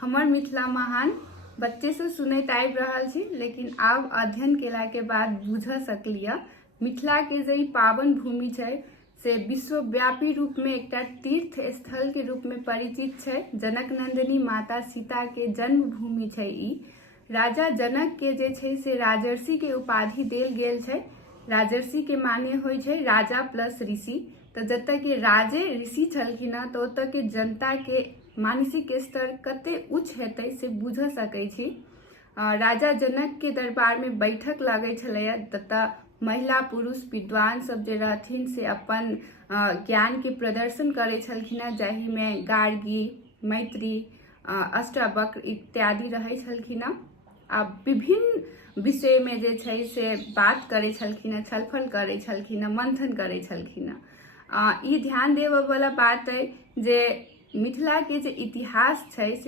हमर मिथिला महान बच्चे से सुनैत आबि रहल छी, लेकिन आब अध्ययन केला के बाद बुझ सकलिए मिथिला के जे पावन भूमि छै से विश्वव्यापी रूप में एक तीर्थ स्थल के रूप में परिचित छै। जनक नंदिनी माता सीता के जन्म भूमि छै। ई राजा जनक के जे छै से राजर्षि के उपाधि देल गेल छै। राजर्षि के माने होय छै राजा प्लस ऋषि। तो जतऽ के राजे ऋषि छलखिन तो ओतऽ के जनता के मानसिक स्तर कते उच्च हेतै से बुझ सकै छी। राजा जनक के दरबार में बैठक लगे छलैया, ततऽ महिला पुरुष विद्वान सब जे रहथिन से अपन ज्ञान के प्रदर्शन करे छलखिन, जाहि में गार्गी, मैत्री, अष्टावक्र इत्यादि रहे छलखिन। आ विभिन्न विषय में जे छै से बात करे छलखिन, छलफल करे छलखिन, मंथन करे छलखिन। ई ध्यान देवे वाला बात है जे मिथिला के जे इतिहास छै